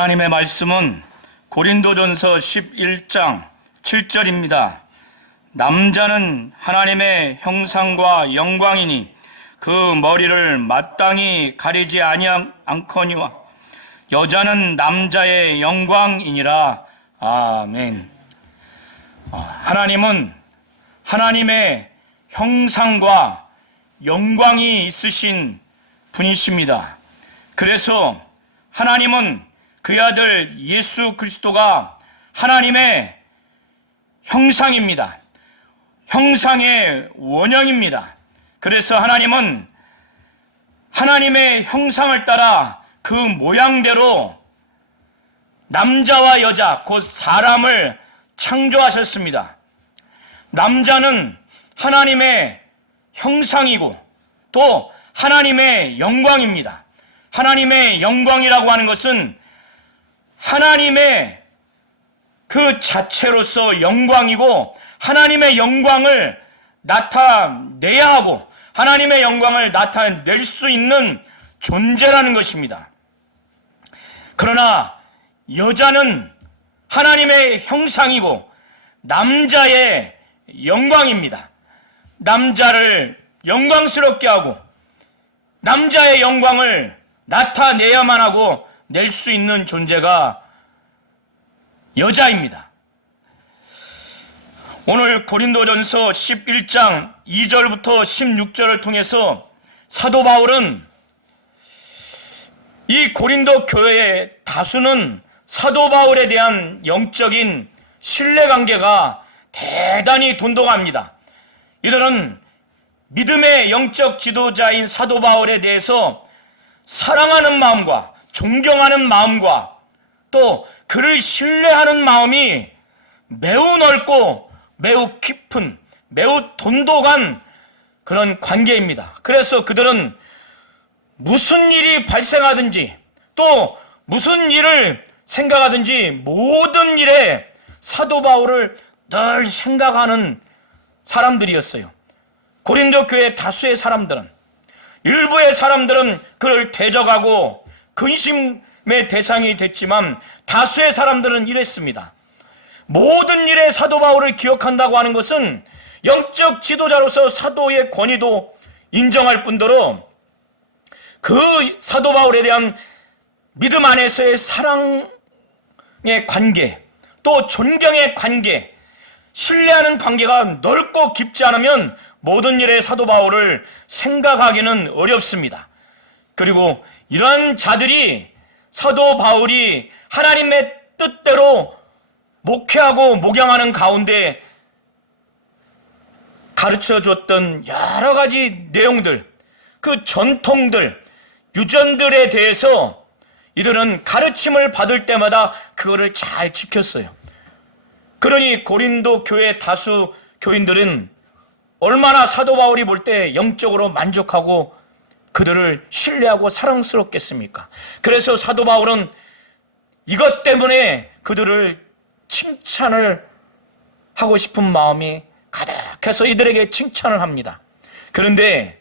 하나님의 말씀은 고린도전서 11장 7절입니다. 남자는 하나님의 형상과 영광이니 그 머리를 마땅히 가리지 않거니와 여자는 남자의 영광이니라. 아멘. 하나님은 하나님의 형상과 영광이 있으신 분이십니다. 그래서 하나님은 그의 아들 예수 그리스도가 하나님의 형상입니다. 형상의 원형입니다. 그래서 하나님은 하나님의 형상을 따라 그 모양대로 남자와 여자, 곧 사람을 창조하셨습니다. 남자는 하나님의 형상이고 또 하나님의 영광입니다. 하나님의 영광이라고 하는 것은 하나님의 그 자체로서 영광이고 하나님의 영광을 나타내야 하고 하나님의 영광을 나타낼 수 있는 존재라는 것입니다. 그러나 여자는 하나님의 형상이고 남자의 영광입니다. 남자를 영광스럽게 하고 남자의 영광을 나타내야만 하고 낼 수 있는 존재가 여자입니다. 오늘 고린도전서 11장 2절부터 16절을 통해서 사도 바울은 이 고린도 교회의 다수는 사도 바울에 대한 영적인 신뢰관계가 대단히 돈독합니다. 이들은 믿음의 영적 지도자인 사도 바울에 대해서 사랑하는 마음과 존경하는 마음과 또 그를 신뢰하는 마음이 매우 넓고 매우 깊은 매우 돈독한 그런 관계입니다. 그래서 그들은 무슨 일이 발생하든지 또 무슨 일을 생각하든지 모든 일에 사도 바울을 늘 생각하는 사람들이었어요. 고린도 교회 다수의 사람들은, 일부의 사람들은 그를 대적하고 근심의 대상이 됐지만 다수의 사람들은 이랬습니다. 모든 일에 사도 바울을 기억한다고 하는 것은 영적 지도자로서 사도의 권위도 인정할 뿐더러 그 사도 바울에 대한 믿음 안에서의 사랑의 관계, 또 존경의 관계, 신뢰하는 관계가 넓고 깊지 않으면 모든 일에 사도 바울을 생각하기는 어렵습니다. 그리고 이런 자들이 사도 바울이 하나님의 뜻대로 목회하고 목양하는 가운데 가르쳐 줬던 여러 가지 내용들, 그 전통들, 유전들에 대해서 이들은 가르침을 받을 때마다 그거를 잘 지켰어요. 그러니 고린도 교회 다수 교인들은 얼마나 사도 바울이 볼 때 영적으로 만족하고 그들을 신뢰하고 사랑스럽겠습니까? 그래서 사도 바울은 이것 때문에 그들을 칭찬을 하고 싶은 마음이 가득해서 이들에게 칭찬을 합니다. 그런데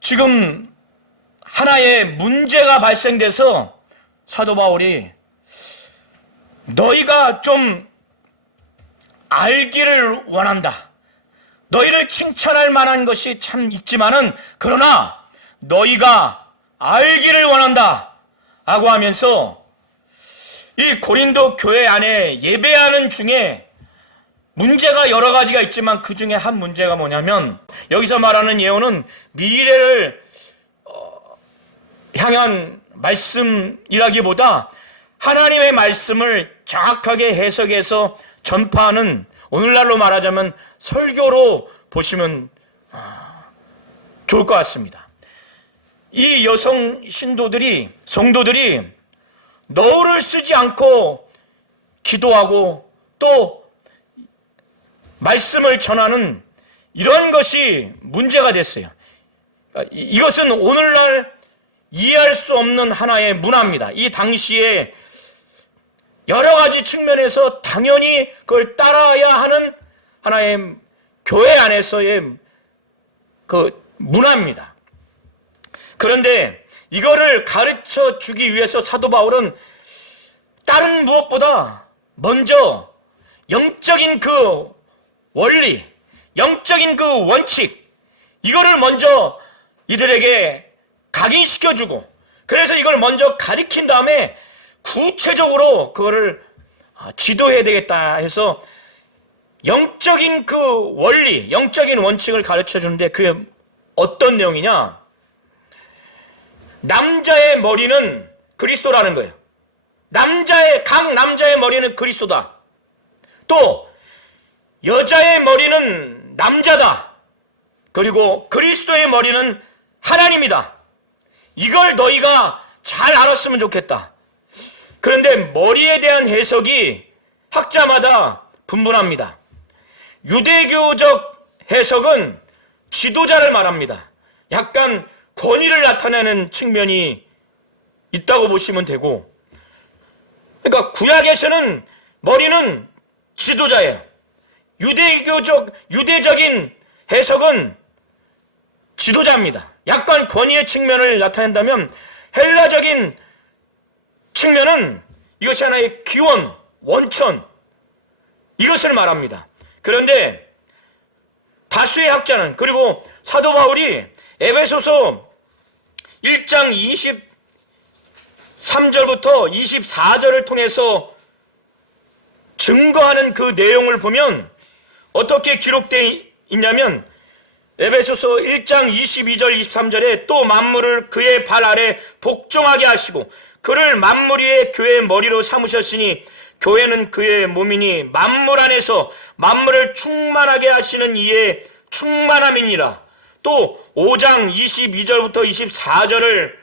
지금 하나의 문제가 발생돼서 사도 바울이 너희가 좀 알기를 원한다. 너희를 칭찬할 만한 것이 참 있지만은 그러나 너희가 알기를 원한다 라고 하면서 이 고린도 교회 안에 예배하는 중에 문제가 여러 가지가 있지만 그 중에 한 문제가 뭐냐면 여기서 말하는 예언은 미래를 향한 말씀이라기보다 하나님의 말씀을 정확하게 해석해서 전파하는, 오늘날로 말하자면 설교로 보시면 좋을 것 같습니다. 이 여성 성도들이 너를 쓰지 않고 기도하고 또 말씀을 전하는 이런 것이 문제가 됐어요. 이것은 오늘날 이해할 수 없는 하나의 문화입니다. 이 당시에 여러 가지 측면에서 당연히 그걸 따라야 하는 하나의 교회 안에서의 그 문화입니다. 그런데 이거를 가르쳐 주기 위해서 사도 바울은 다른 무엇보다 먼저 영적인 그 원리, 영적인 그 원칙, 이거를 먼저 이들에게 각인시켜주고, 그래서 이걸 먼저 가리킨 다음에 구체적으로 그거를 지도해야 되겠다 해서 영적인 그 원리, 영적인 원칙을 가르쳐 주는데 그게 어떤 내용이냐? 남자의 머리는 그리스도라는 거예요. 각 남자의 머리는 그리스도다. 또 여자의 머리는 남자다. 그리고 그리스도의 머리는 하나님이다. 이걸 너희가 잘 알았으면 좋겠다. 그런데 머리에 대한 해석이 학자마다 분분합니다. 유대교적 해석은 지도자를 말합니다. 약간 권위를 나타내는 측면이 있다고 보시면 되고, 그러니까 구약에서는 머리는 지도자예요. 유대적인 해석은 지도자입니다. 약간 권위의 측면을 나타낸다면 헬라적인 측면은 이것이 하나의 기원, 원천, 이것을 말합니다. 그런데 다수의 학자는, 그리고 사도 바울이 에베소서 1장 23절부터 24절을 통해서 증거하는 그 내용을 보면 어떻게 기록되어 있냐면, 에베소서 1장 22절 23절에 또 만물을 그의 발 아래 복종하게 하시고 그를 만물 위에 교회의 머리로 삼으셨으니 교회는 그의 몸이니 만물 안에서 만물을 충만하게 하시는 이의 충만함이니라. 또 5장 22절부터 24절을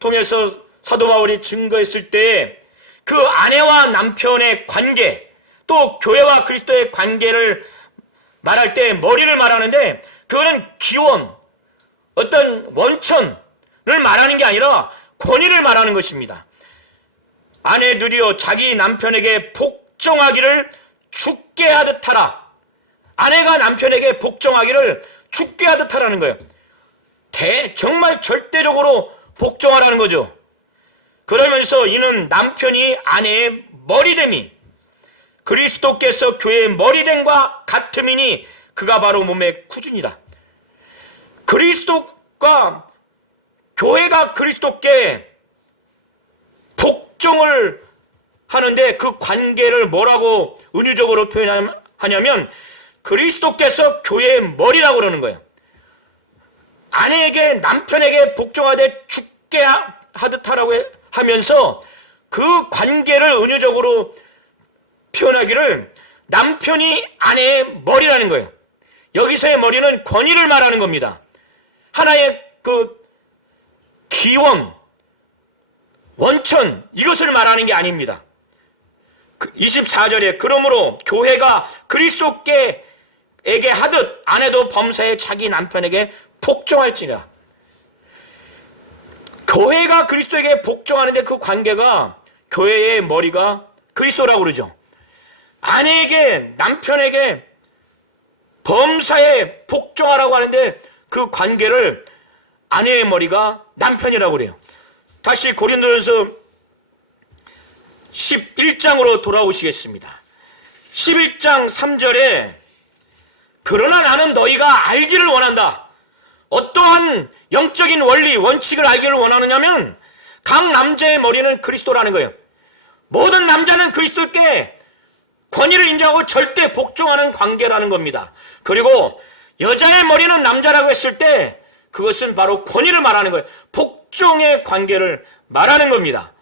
통해서 사도 바울이 증거했을 때에 그 아내와 남편의 관계, 또 교회와 그리스도의 관계를 말할 때 머리를 말하는데, 그거는 기원, 어떤 원천을 말하는 게 아니라 권위를 말하는 것입니다. 아내들이여 자기 남편에게 복종하기를 죽게 하듯 하라. 아내가 남편에게 복종하기를 죽게 하듯 하라는 거예요. 정말 절대적으로 복종하라는 거죠. 그러면서 이는 남편이 아내의 머리됨이 그리스도께서 교회의 머리됨과 같음이니 그가 바로 몸의 구준이라. 그리스도가, 교회가 그리스도께 복종을 하는데 그 관계를 뭐라고 은유적으로 표현하냐면 그리스도께서 교회의 머리라고 그러는 거예요. 아내에게 남편에게 복종하되 죽게 하듯 하라고 하면서 그 관계를 은유적으로 표현하기를 남편이 아내의 머리라는 거예요. 여기서의 머리는 권위를 말하는 겁니다. 하나의 그 기원, 원천, 이것을 말하는 게 아닙니다. 24절에 그러므로 교회가 그리스도께에게 하듯 아내도 범사에 자기 남편에게 복종할지라. 교회가 그리스도에게 복종하는데 그 관계가, 교회의 머리가 그리스도라고 그러죠. 아내에게, 남편에게 범사에 복종하라고 하는데 그 관계를 아내의 머리가 남편이라고 그래요. 다시 고린도전서 11장으로 돌아오시겠습니다. 11장 3절에 그러나 나는 너희가 알기를 원한다. 어떠한 영적인 원리, 원칙을 알기를 원하느냐면 각 남자의 머리는 그리스도라는 거예요. 모든 남자는 그리스도께 권위를 인정하고 절대 복종하는 관계라는 겁니다. 그리고 여자의 머리는 남자라고 했을 때 그것은 바로 권위를 말하는 거예요. 복종의 관계를 말하는 겁니다.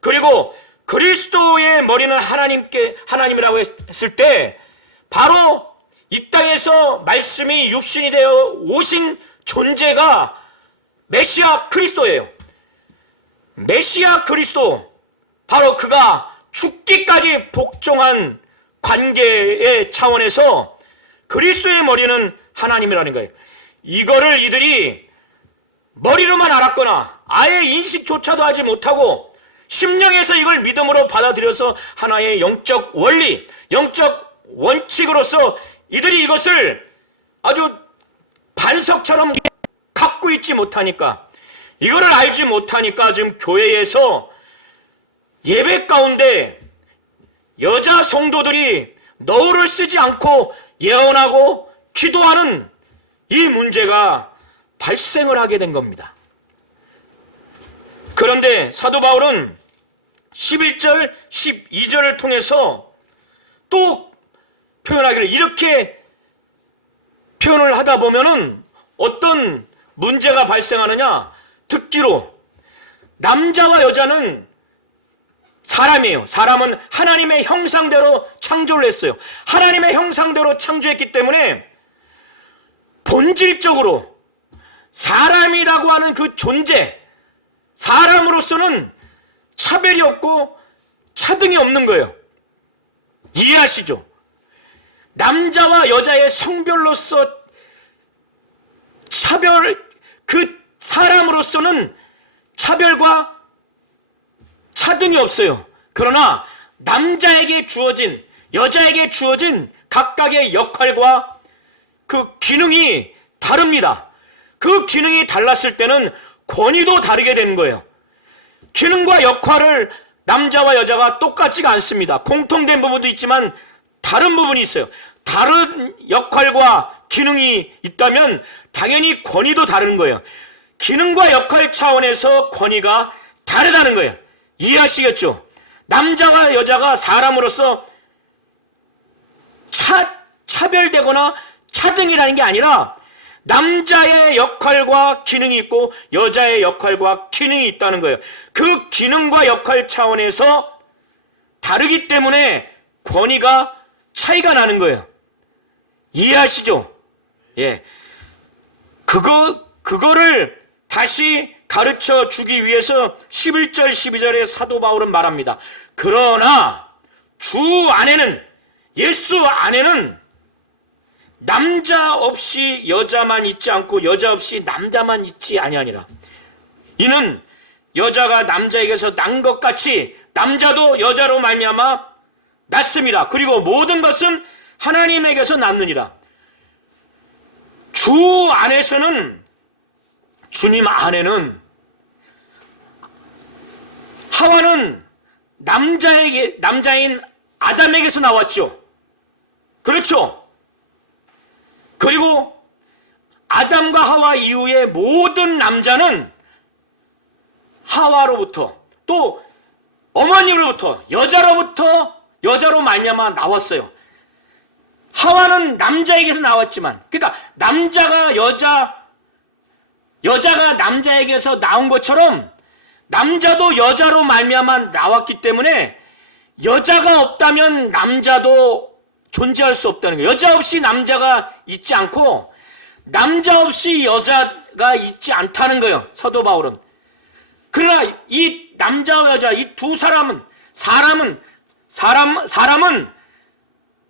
그리고 그리스도의 머리는 하나님이라고 했을 때 바로 이 땅에서 말씀이 육신이 되어 오신 존재가 메시아 그리스도예요. 메시아 그리스도, 바로 그가 죽기까지 복종한 관계의 차원에서 그리스도의 머리는 하나님이라는 거예요. 이거를 이들이 머리로만 알았거나 아예 인식조차도 하지 못하고 심령에서 이걸 믿음으로 받아들여서 하나의 영적 원리, 영적 원칙으로서 이들이 이것을 아주 반석처럼 갖고 있지 못하니까, 이거를 알지 못하니까 지금 교회에서 예배 가운데 여자 성도들이 너울을 쓰지 않고 예언하고 기도하는 이 문제가 발생을 하게 된 겁니다. 그런데 사도 바울은 11절, 12절을 통해서 또 표현하기를 이렇게 표현을 하다 보면은 어떤 문제가 발생하느냐? 듣기로 남자와 여자는 사람이에요. 사람은 하나님의 형상대로 창조를 했어요. 하나님의 형상대로 창조했기 때문에 본질적으로 사람이라고 하는 그 존재, 사람으로서는 차별이 없고 차등이 없는 거예요. 이해하시죠? 남자와 여자의 성별로서 그 사람으로서는 차별과 차등이 없어요. 그러나 남자에게 주어진, 여자에게 주어진 각각의 역할과 그 기능이 다릅니다. 그 기능이 달랐을 때는 권위도 다르게 되는 거예요. 기능과 역할을 남자와 여자가 똑같지가 않습니다. 공통된 부분도 있지만 다른 부분이 있어요. 다른 역할과 기능이 있다면 당연히 권위도 다른 거예요. 기능과 역할 차원에서 권위가 다르다는 거예요. 이해하시겠죠? 남자와 여자가 사람으로서 차별되거나 차등이라는 게 아니라 남자의 역할과 기능이 있고 여자의 역할과 기능이 있다는 거예요. 그 기능과 역할 차원에서 다르기 때문에 권위가 차이가 나는 거예요. 이해하시죠? 예. 그거를 다시 가르쳐 주기 위해서 11절, 12절에 사도 바울은 말합니다. 그러나 주 안에는, 예수 안에는 남자 없이 여자만 있지 않고 여자 없이 남자만 있지 아니하니라. 이는 여자가 남자에게서 난 것 같이 남자도 여자로 말미암아 났습니다. 그리고 모든 것은 하나님에게서 났느니라. 주 안에서는, 주님 안에는 하와는 남자인 아담에게서 나왔죠. 그렇죠? 그리고 아담과 하와 이후에 모든 남자는 하와로부터 또 어머니로부터 여자로 말미암아 나왔어요. 하와는 남자에게서 나왔지만, 그러니까 여자가 남자에게서 나온 것처럼 남자도 여자로 말미암아 나왔기 때문에 여자가 없다면 남자도 존재할 수 없다는 거예요. 여자 없이 남자가 있지 않고 남자 없이 여자가 있지 않다는 거예요. 사도 바울은. 그러나 이 남자와 여자, 이 두 사람은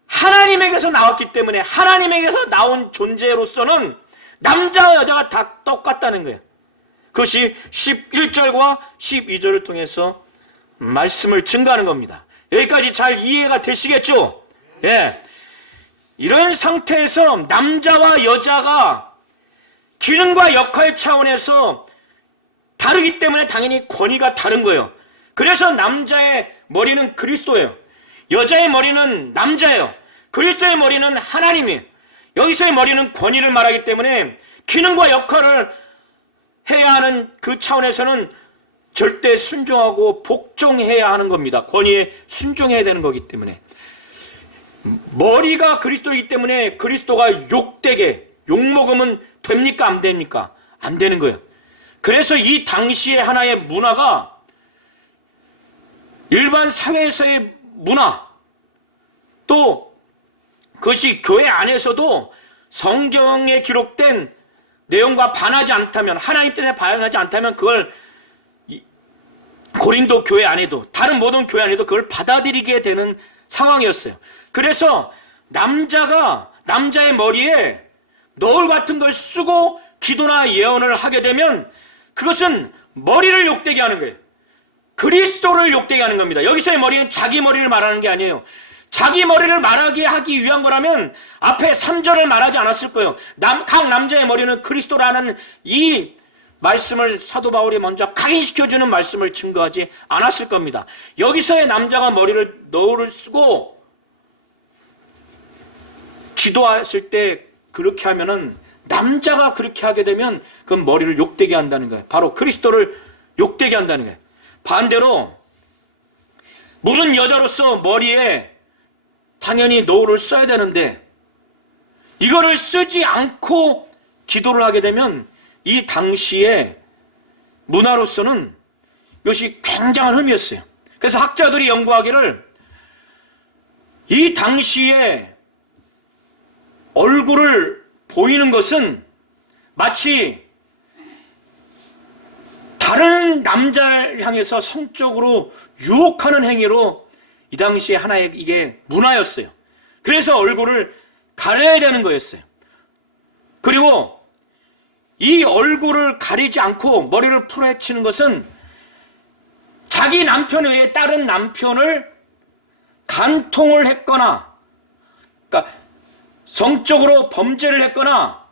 하나님에게서 나왔기 때문에 하나님에게서 나온 존재로서는 남자와 여자가 다 똑같다는 거예요. 그것이 11절과 12절을 통해서 말씀을 증가하는 겁니다. 여기까지 잘 이해가 되시겠죠? 예. 이런 상태에서 남자와 여자가 기능과 역할 차원에서 다르기 때문에 당연히 권위가 다른 거예요. 그래서 남자의 머리는 그리스도예요. 여자의 머리는 남자예요. 그리스도의 머리는 하나님이에요. 여기서의 머리는 권위를 말하기 때문에 기능과 역할을 해야 하는 그 차원에서는 절대 순종하고 복종해야 하는 겁니다. 권위에 순종해야 되는 거기 때문에. 머리가 그리스도이기 때문에 그리스도가 욕먹으면 됩니까? 안 됩니까? 안 되는 거예요. 그래서 이 당시의 하나의 문화가 일반 사회에서의 문화, 또 그것이 교회 안에서도 성경에 기록된 내용과 반하지 않다면, 하나님 뜻에 반하지 않다면 그걸 고린도 교회 안에도, 다른 모든 교회 안에도 그걸 받아들이게 되는 상황이었어요. 그래서 남자의 머리에 너울 같은 걸 쓰고 기도나 예언을 하게 되면 그것은 머리를 욕되게 하는 거예요. 그리스도를 욕되게 하는 겁니다. 여기서의 머리는 자기 머리를 말하는 게 아니에요. 자기 머리를 말하게 하기 위한 거라면 앞에 3절을 말하지 않았을 거예요. 각 남자의 머리는 그리스도라는 이 말씀을 사도 바울이 먼저 각인시켜주는 말씀을 증거하지 않았을 겁니다. 여기서의 남자가 머리를 너울을 쓰고 기도했을 때 그렇게 하면은, 남자가 그렇게 하게 되면 그건 머리를 욕되게 한다는 거예요. 바로 그리스도를 욕되게 한다는 거예요. 반대로 모든 여자로서 머리에 당연히 너울을 써야 되는데 이거를 쓰지 않고 기도를 하게 되면 이 당시의 문화로서는 이것이 굉장한 흠이었어요. 그래서 학자들이 연구하기를 이 당시에 얼굴을 보이는 것은 마치 다른 남자를 향해서 성적으로 유혹하는 행위로 이 당시에 하나의 이게 문화였어요. 그래서 얼굴을 가려야 되는 거였어요. 그리고 이 얼굴을 가리지 않고 머리를 풀어헤치는 것은 자기 남편 외에 다른 남편을 간통을 했거나, 그러니까 성적으로 범죄를 했거나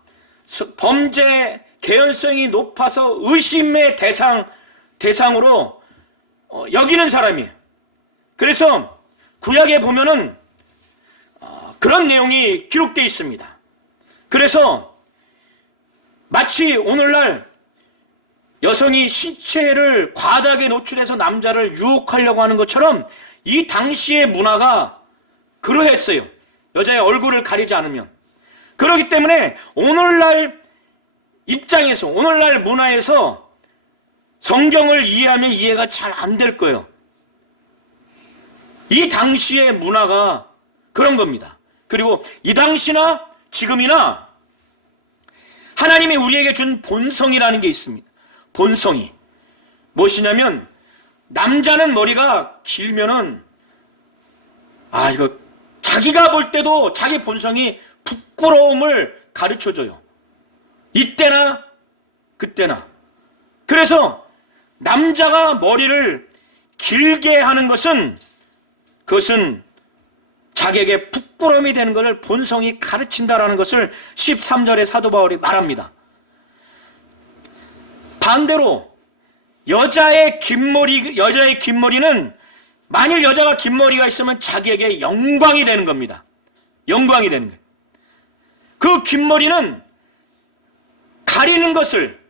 범죄 개연성이 높아서 의심의 대상으로 여기는 사람이에요. 그래서 구약에 보면은 그런 내용이 기록되어 있습니다. 그래서 마치 오늘날 여성이 신체를 과다하게 노출해서 남자를 유혹하려고 하는 것처럼 이 당시의 문화가 그러했어요. 여자의 얼굴을 가리지 않으면. 그렇기 때문에 오늘날 입장에서, 오늘날 문화에서 성경을 이해하면 이해가 잘 안 될 거예요. 이 당시의 문화가 그런 겁니다. 그리고 이 당시나 지금이나 하나님이 우리에게 준 본성이라는 게 있습니다. 본성이 무엇이냐면, 남자는 머리가 길면은 이거 자기가 볼 때도 자기 본성이 부끄러움을 가르쳐줘요. 이때나 그때나. 그래서 남자가 머리를 길게 하는 것은, 그것은 자기에게 부끄러움이 되는 것을 본성이 가르친다라는 것을 13절에 사도 바울이 말합니다. 반대로 여자의 긴 머리는 만일 여자가 긴 머리가 있으면 자기에게 영광이 되는 겁니다. 영광이 되는 거예요. 그 긴 머리는 가리는 것을,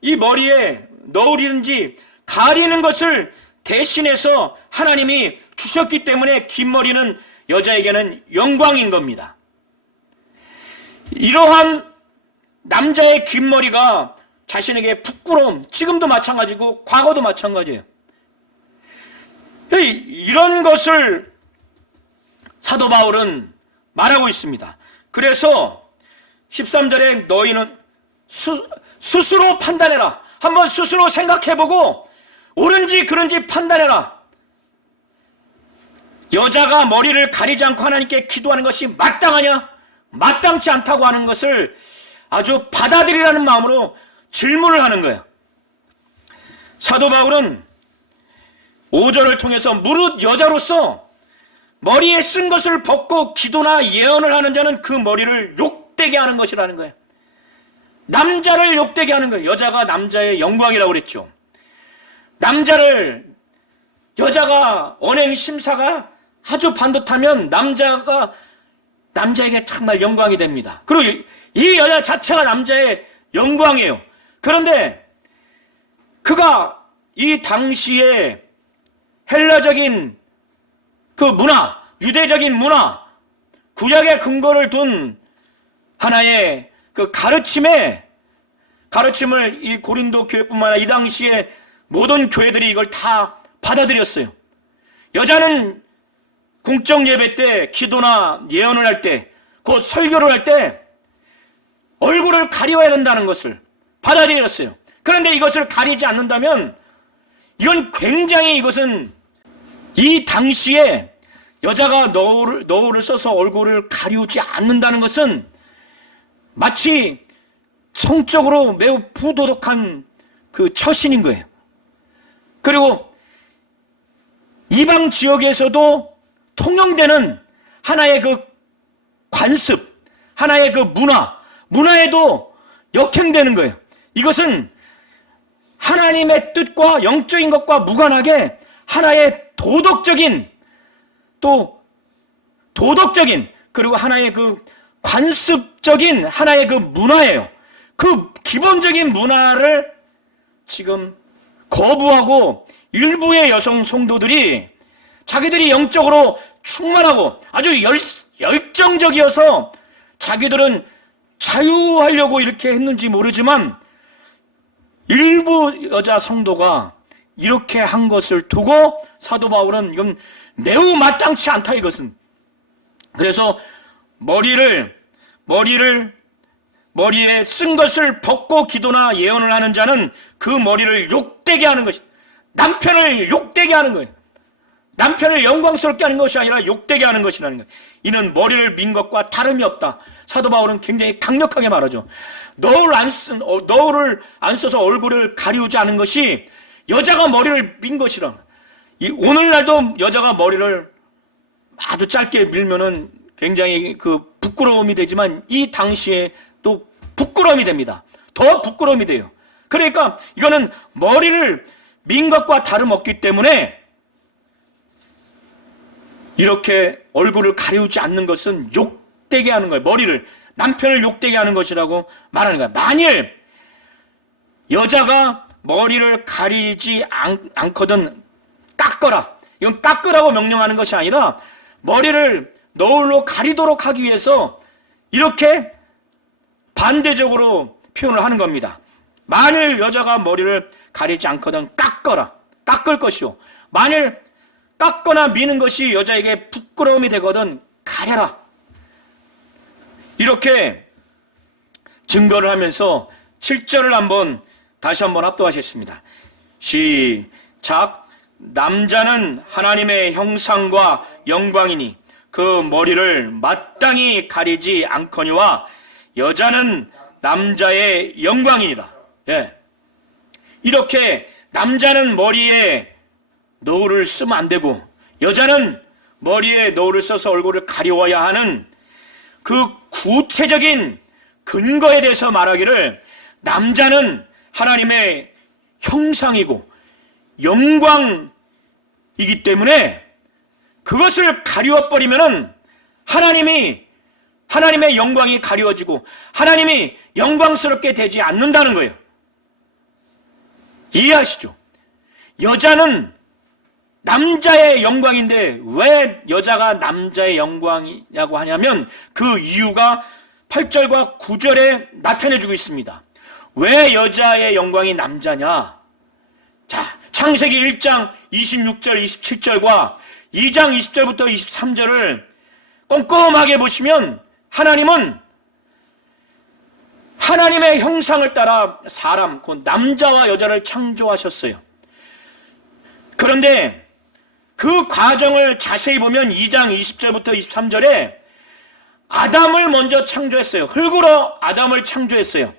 이 머리에 너울이든지 가리는 것을 대신해서 하나님이 주셨기 때문에 긴 머리는 여자에게는 영광인 겁니다. 이러한 남자의 긴 머리가 자신에게 부끄러움, 지금도 마찬가지고 과거도 마찬가지예요. 이런 것을 사도 바울은 말하고 있습니다. 그래서 13절에 너희는 스스로 판단해라. 한번 스스로 생각해보고 옳은지 그른지 판단해라. 여자가 머리를 가리지 않고 하나님께 기도하는 것이 마땅하냐? 마땅치 않다고 하는 것을 아주 받아들이라는 마음으로 질문을 하는 거예요. 사도 바울은 5절을 통해서 무릇 여자로서 머리에 쓴 것을 벗고 기도나 예언을 하는 자는 그 머리를 욕되게 하는 것이라는 거예요. 남자를 욕되게 하는 거예요. 여자가 남자의 영광이라고 그랬죠. 여자가 언행 심사가 아주 반듯하면 남자에게 정말 영광이 됩니다. 그리고 이 여자 자체가 남자의 영광이에요. 그런데 그가 이 당시에 헬라적인 그 문화, 유대적인 문화, 구약의 근거를 둔 하나의 그 가르침을 이 고린도 교회뿐만 아니라 이 당시에 모든 교회들이 이걸 다 받아들였어요. 여자는 공적 예배 때, 기도나 예언을 할 때, 곧 설교를 할 때 얼굴을 가려야 된다는 것을 받아들였어요. 그런데 이것을 가리지 않는다면 이것은 이 당시에 여자가 너울을 써서 얼굴을 가리우지 않는다는 것은 마치 성적으로 매우 부도덕한 그 처신인 거예요. 그리고 이방 지역에서도 통용되는 하나의 그 관습, 하나의 그 문화에도 역행되는 거예요. 이것은 하나님의 뜻과 영적인 것과 무관하게 하나의 도덕적인 그리고 하나의 그 관습적인 하나의 그 문화예요. 그 기본적인 문화를 지금 거부하고 일부의 여성 성도들이 자기들이 영적으로 충만하고 아주 열정적이어서 자기들은 자유하려고 이렇게 했는지 모르지만 일부 여자 성도가 이렇게 한 것을 두고 사도 바울은 이건 매우 마땅치 않다 이것은. 그래서 머리에 쓴 것을 벗고 기도나 예언을 하는 자는 그 머리를 욕되게 하는 것이, 남편을 욕되게 하는 거예요. 남편을 영광스럽게 하는 것이 아니라 욕되게 하는 것이라는 거예요. 이는 머리를 민 것과 다름이 없다. 사도 바울은 굉장히 강력하게 말하죠. 너울을 안 써서 얼굴을 가리우지 않은 것이 여자가 머리를 민 것이라. 오늘날도 여자가 머리를 아주 짧게 밀면은 굉장히 그 부끄러움이 되지만 이 당시에 또 부끄러움이 됩니다. 더 부끄러움이 돼요. 그러니까 이거는 머리를 민 것과 다름없기 때문에 이렇게 얼굴을 가리우지 않는 것은 욕되게 하는 거예요. 남편을 욕되게 하는 것이라고 말하는 거예요. 만일 여자가 머리를 가리지 않거든 깎어라. 이건 깎으라고 명령하는 것이 아니라 머리를 너울로 가리도록 하기 위해서 이렇게 반대적으로 표현을 하는 겁니다. 만일 여자가 머리를 가리지 않거든 깎어라. 깎을 것이요. 만일 깎거나 미는 것이 여자에게 부끄러움이 되거든 가려라. 이렇게 증거를 하면서 7절을 다시 한번 합독하셨습니다. 시작. 남자는 하나님의 형상과 영광이니 그 머리를 마땅히 가리지 않거니와 여자는 남자의 영광이니라. 예. 이렇게 남자는 머리에 너울을 쓰면 안 되고 여자는 머리에 너울을 써서 얼굴을 가려워야 하는 그 구체적인 근거에 대해서 말하기를 남자는 하나님의 형상이고 영광이기 때문에 그것을 가리워버리면은 하나님의 영광이 가리워지고 하나님이 영광스럽게 되지 않는다는 거예요. 이해하시죠? 여자는 남자의 영광인데 왜 여자가 남자의 영광이냐고 하냐면 그 이유가 8절과 9절에 나타내주고 있습니다. 왜 여자의 영광이 남자냐? 자, 창세기 1장 26절 27절과 2장 20절부터 23절을 꼼꼼하게 보시면 하나님은 하나님의 형상을 따라 사람, 곧 남자와 여자를 창조하셨어요. 그런데 그 과정을 자세히 보면 2장 20절부터 23절에 아담을 먼저 창조했어요. 흙으로 아담을 창조했어요.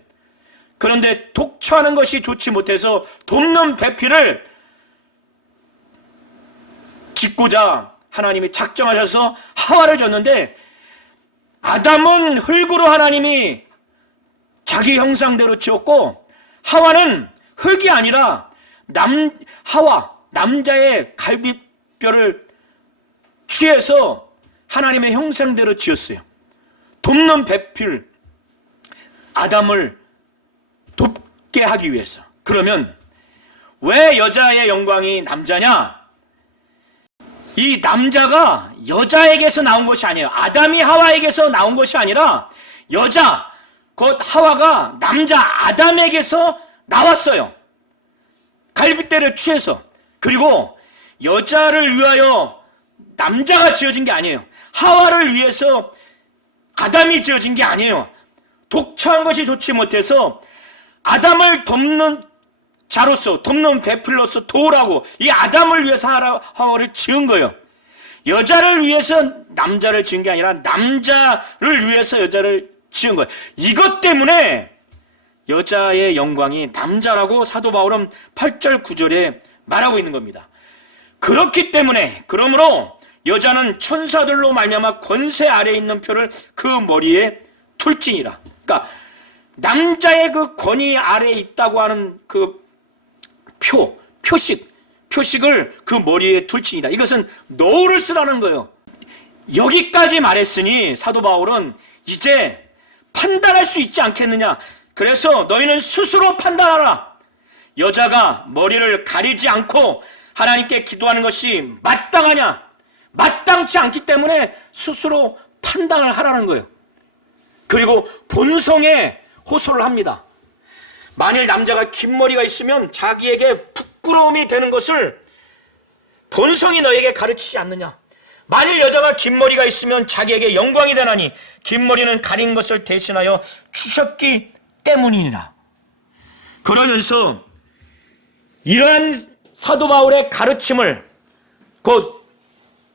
그런데 독처하는 것이 좋지 못해서 돕는 배필을 짓고자 하나님이 작정하셔서 하와를 줬는데 아담은 흙으로 하나님이 자기 형상대로 지었고 하와는 흙이 아니라 남자의 갈비뼈를 취해서 하나님의 형상대로 지었어요. 돕는 배필, 아담을 돕게 하기 위해서. 그러면 왜 여자의 영광이 남자냐? 이 남자가 여자에게서 나온 것이 아니에요. 아담이 하와에게서 나온 것이 아니라 여자, 곧 하와가 남자 아담에게서 나왔어요. 갈빗대를 취해서. 그리고 여자를 위하여 남자가 지어진 게 아니에요. 하와를 위해서 아담이 지어진 게 아니에요. 독처한 것이 좋지 못해서 아담을 돕는 자로서, 돕는 배필로서 도우라고 이 아담을 위해서 하와를 지은 거예요. 여자를 위해서 남자를 지은 게 아니라 남자를 위해서 여자를 지은 거예요. 이것 때문에 여자의 영광이 남자라고 사도 바울은 8절 9절에 말하고 있는 겁니다. 그렇기 때문에 그러므로 여자는 천사들로 말미암아 권세 아래에 있는 표를 그 머리에 둘지니라. 그러니까 남자의 그 권위 아래에 있다고 하는 그 표식을 그 머리에 둘지니라. 이것은 너를 쓰라는 거예요. 여기까지 말했으니 사도 바울은 이제 판단할 수 있지 않겠느냐. 그래서 너희는 스스로 판단하라. 여자가 머리를 가리지 않고 하나님께 기도하는 것이 마땅하냐? 마땅치 않기 때문에 스스로 판단을 하라는 거예요. 그리고 본성에 호소를 합니다. 만일 남자가 긴 머리가 있으면 자기에게 부끄러움이 되는 것을 본성이 너에게 가르치지 않느냐. 만일 여자가 긴 머리가 있으면 자기에게 영광이 되나니 긴 머리는 가린 것을 대신하여 주셨기 때문이니라. 그러면서 이러한 사도 바울의 가르침을 곧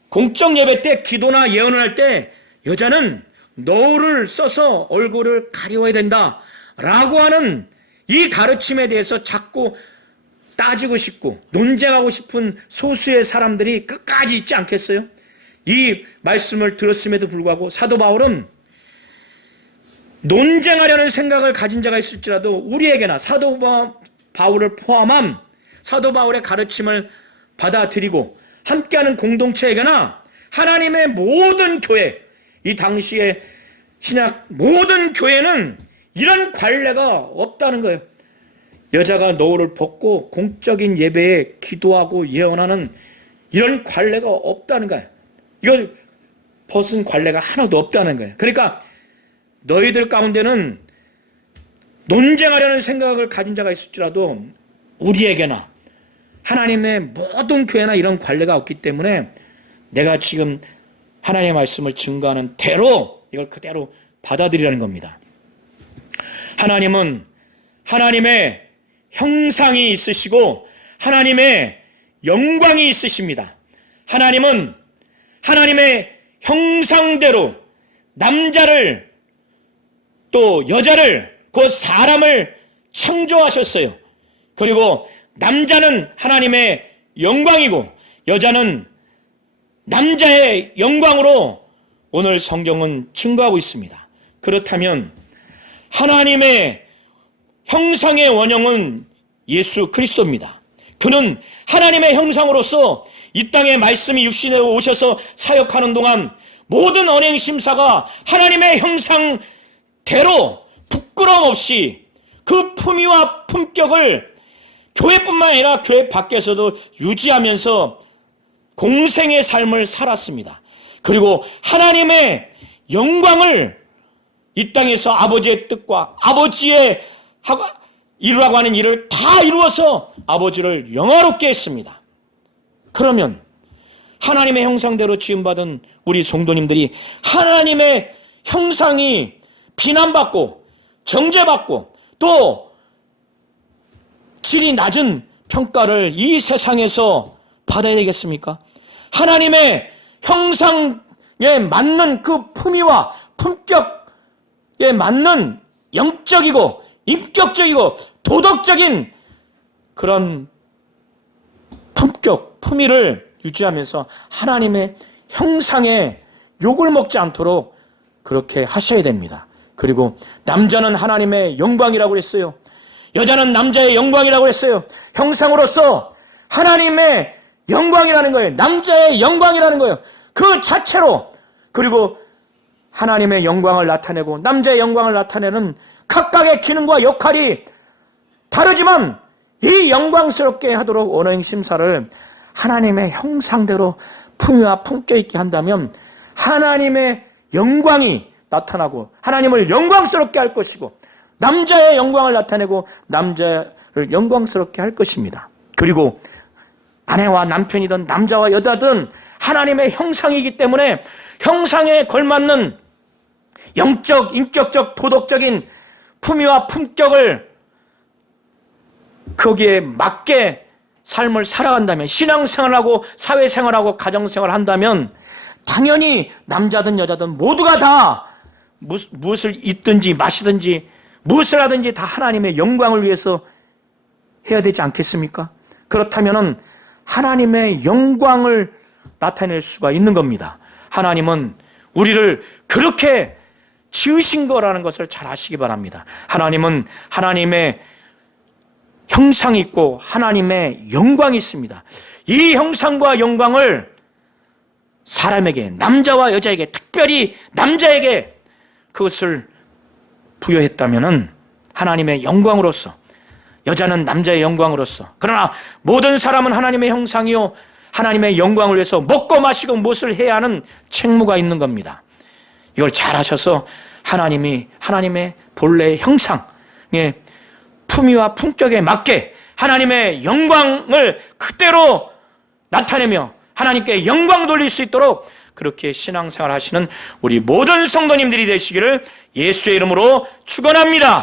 공적 예배 때 기도나 예언을 할 때 여자는 너울을 써서 얼굴을 가려야 된다 라고 하는 이 가르침에 대해서 자꾸 따지고 싶고 논쟁하고 싶은 소수의 사람들이 끝까지 있지 않겠어요? 이 말씀을 들었음에도 불구하고 사도 바울은 논쟁하려는 생각을 가진 자가 있을지라도 우리에게나 사도 바울을 포함한 사도 바울의 가르침을 받아들이고 함께하는 공동체에게나 하나님의 모든 교회, 이 당시의 신약 모든 교회는 이런 관례가 없다는 거예요. 여자가 너울을 벗고 공적인 예배에 기도하고 예언하는 이런 관례가 없다는 거예요. 이걸 벗은 관례가 하나도 없다는 거예요. 그러니까 너희들 가운데는 논쟁하려는 생각을 가진 자가 있을지라도 우리에게나 하나님의 모든 교회나 이런 관례가 없기 때문에 내가 지금 하나님의 말씀을 증거하는 대로 이걸 그대로 받아들이라는 겁니다. 하나님은 하나님의 형상이 있으시고 하나님의 영광이 있으십니다. 하나님은 하나님의 형상대로 남자를 또 여자를 곧 사람을 창조하셨어요. 그리고 남자는 하나님의 영광이고 여자는 남자의 영광으로 오늘 성경은 증거하고 있습니다. 그렇다면 하나님의 형상의 원형은 예수 그리스도입니다. 그는 하나님의 형상으로서 이 땅에 말씀이 육신에 오셔서 사역하는 동안 모든 언행심사가 하나님의 형상대로 부끄러움 없이 그 품위와 품격을 교회뿐만 아니라 교회 밖에서도 유지하면서 공생의 삶을 살았습니다. 그리고 하나님의 영광을 이 땅에서 아버지의 뜻과 아버지의 이루라고 하는 일을 다 이루어서 아버지를 영화롭게 했습니다. 그러면 하나님의 형상대로 지음받은 우리 성도님들이 하나님의 형상이 비난받고 정죄받고 또 질이 낮은 평가를 이 세상에서 받아야 되겠습니까? 하나님의 형상에 맞는 그 품위와 품격에 맞는 영적이고 인격적이고 도덕적인 그런 품격, 품위를 유지하면서 하나님의 형상에 욕을 먹지 않도록 그렇게 하셔야 됩니다. 그리고 남자는 하나님의 영광이라고 했어요. 여자는 남자의 영광이라고 했어요. 형상으로서 하나님의 영광이라는 거예요. 남자의 영광이라는 거예요. 그 자체로. 그리고 하나님의 영광을 나타내고 남자의 영광을 나타내는 각각의 기능과 역할이 다르지만 이 영광스럽게 하도록 언행 심사를 하나님의 형상대로 품위와 품격 있게 한다면 하나님의 영광이 나타나고 하나님을 영광스럽게 할 것이고 남자의 영광을 나타내고 남자를 영광스럽게 할 것입니다. 그리고 아내와 남편이든 남자와 여자든 하나님의 형상이기 때문에 형상에 걸맞는 영적, 인격적, 도덕적인 품위와 품격을 거기에 맞게 삶을 살아간다면 신앙생활하고 사회생활하고 가정생활을 한다면 당연히 남자든 여자든 모두가 다 무엇을 입든지 마시든지 무엇을 하든지 다 하나님의 영광을 위해서 해야 되지 않겠습니까? 그렇다면 하나님의 영광을 나타낼 수가 있는 겁니다. 하나님은 우리를 그렇게 지으신 거라는 것을 잘 아시기 바랍니다. 하나님은 하나님의 형상이 있고 하나님의 영광이 있습니다. 이 형상과 영광을 사람에게, 남자와 여자에게, 특별히 남자에게 그것을 부여했다면은 하나님의 영광으로서, 여자는 남자의 영광으로서, 그러나 모든 사람은 하나님의 형상이요 하나님의 영광을 위해서 먹고 마시고 무엇을 해야 하는 책무가 있는 겁니다. 이걸 잘 하셔서 하나님의 본래 형상의 품위와 품격에 맞게 하나님의 영광을 그대로 나타내며 하나님께 영광 돌릴 수 있도록 그렇게 신앙생활 하시는 우리 모든 성도님들이 되시기를 예수의 이름으로 축원합니다.